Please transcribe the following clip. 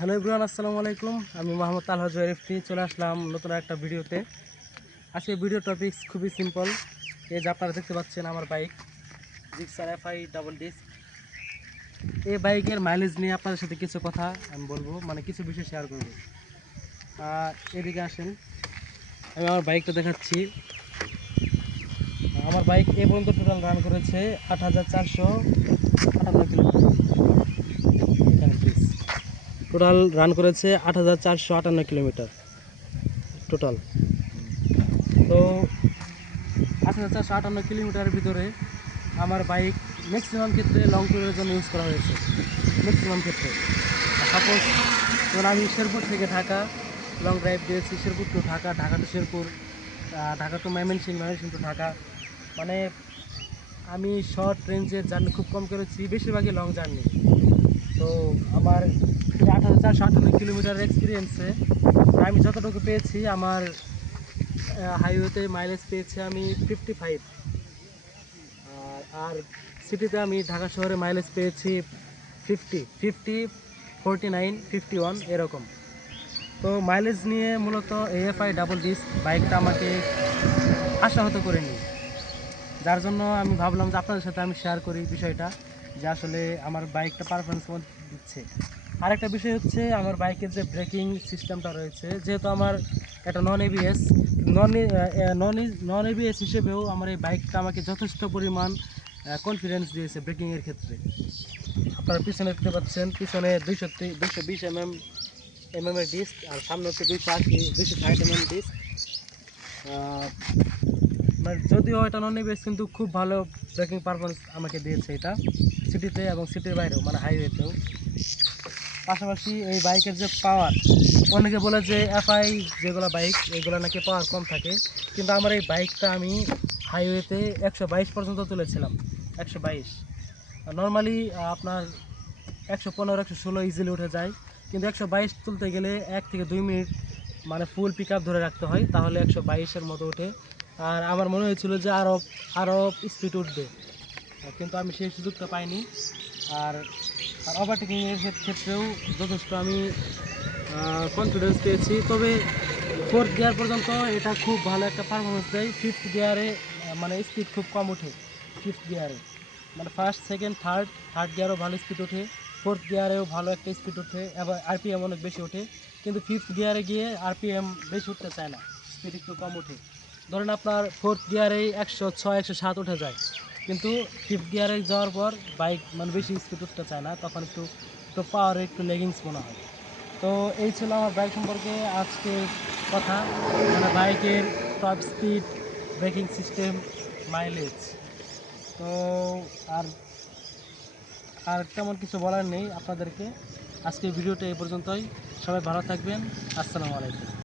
Hello everyone, আসসালামু আলাইকুম। আমি মোহাম্মদ তালহা জয়রিফটি চলে আসলাম নতুন একটা ভিডিওতে। আজকে ভিডিও টপিকস খুবই সিম্পল। এই যে আপনারা দেখতে পাচ্ছেন আমার bike Gixxer FI double disc. এই বাইকের মাইলেজ নিয়ে আপনাদের সাথে কিছু কথা আমি বলবো, মানে কিছু বিষয় শেয়ার করবো। এদিকে আসেন, আমি আমার বাইকটা দেখাচ্ছি। আমার বাইক এ পর্যন্ত টোটাল রান করেছে 8,458 কিলোমিটার। টোটাল রান করেছে 8,458 কিলোমিটার টোটাল। তো 8,458 কিলোমিটারের ভিতরে আমার বাইক ম্যাক্সিমাম ক্ষেত্রে লং ট্যুরের জন্য ইউজ করা হয়েছে। ম্যাক্সিমাম ক্ষেত্রে সাপোজ ধরুন আমি শেরপুর থেকে ঢাকা লং ড্রাইভ দিয়েছি, Sherpur to Dhaka, Dhaka to Sherpur, Dhaka to Mymensingh, Mymensingh to Dhaka. মানে আমি শর্ট রেঞ্জের জার্নি খুব কম করেছি, বেশিরভাগই লং জার্নি। তো আমার 8,458 কিলোমিটারের এক্সপিরিয়েন্সে আমি যতটুকু পেয়েছি, আমার হাইওয়েতে মাইলেজ পেয়েছি আমি 55। আর সিটিতে আমি ঢাকা শহরে মাইলেজ পেয়েছি 49, 51 এরকম। তো মাইলেজ নিয়ে মূলত এএফআই ডাবল ডিস্ক বাইকটা আমাকে আশাহত করেনি, যার জন্য আমি ভাবলাম যে আপনাদের সাথে আমি শেয়ার করি বিষয়টা, যে আসলে আমার বাইকটা পারফরমেন্স দিচ্ছে। আরেকটা বিষয় হচ্ছে আমার বাইকের যে ব্রেকিং সিস্টেমটা রয়েছে, যেহেতু আমার একটা নন এবিএস হিসেবেও আমার এই বাইকটা আমাকে যথেষ্ট পরিমাণ কনফিডেন্স দিয়েছে ব্রেকিংয়ের ক্ষেত্রে। আপনারা পিছনে দেখতে পাচ্ছেন, পিছনে 220 এর ডিস্ক, আর সামনে হচ্ছে 260 ডিস্ক। মানে যদিও এটা নন এবিএস, কিন্তু খুব ভালো ব্রেকিং পারফরমেন্স আমাকে দিয়েছে এটা, সিটিতে এবং সিটির বাইরেও, মানে হাইওয়েতেও। পাশাপাশি এই বাইকের যে পাওয়ার, অনেকে বলে যে এফআই যেগুলো বাইক এগুলো নাকি পাওয়ার কম থাকে, কিন্তু আমার এই বাইকটা আমি হাইওয়েতে 122 পর্যন্ত তুলেছিলাম। 122 নর্মালি আপনার 115, 116 ইজিলি উঠে যায়, কিন্তু 122 তুলতে গেলে 1 থেকে 2 মিনিট মানে ফুল পিক আপ ধরে রাখতে হয়, তাহলে 122-এর মতো ওঠে। আর আমার মনে হয়েছিল যে আরও স্পিড উঠবে, কিন্তু আমি সেই সুযোগটা পাইনি। আর ওভারটেকিংয়ের ক্ষেত্রেও যথেষ্ট আমি কনফিডেন্স পেয়েছি। তবে 4th গিয়ার পর্যন্ত এটা খুব ভালো একটা পারফরমেন্স দেয়। 5th গিয়ারে মানে স্পিড খুব কম ওঠে। 5th গিয়ারে মানে ফার্স্ট, সেকেন্ড, থার্ড গিয়ারও ভালো স্পিড ওঠে। 4th গিয়ারেও ভালো একটা স্পিড ওঠে, এবার আরপিএম অনেক বেশি ওঠে। কিন্তু 5th গিয়ারে গিয়ে আরপিএম বেশি উঠতে চায় না, স্পিড একটু কম ওঠে। ধরেন আপনার 4th গিয়ারেই 106, 107 উঠে যায়, কিন্তু 5th গিয়ারে যাওয়ার পর বাইক মানে বেশি স্পিড উঠতে চায় না, তখন একটু পাওয়ারে একটু লেগিংস মনে হয়। তো এই ছিল আমার বাইক সম্পর্কে আজকের কথা, মানে বাইকের top speed, braking system, mileage. তো আর আর তেমন কিছু বলার নেই আপনাদেরকে। আজকের ভিডিওটা এই পর্যন্তই। সবাই ভালো থাকবেন। আসসালামু আলাইকুম।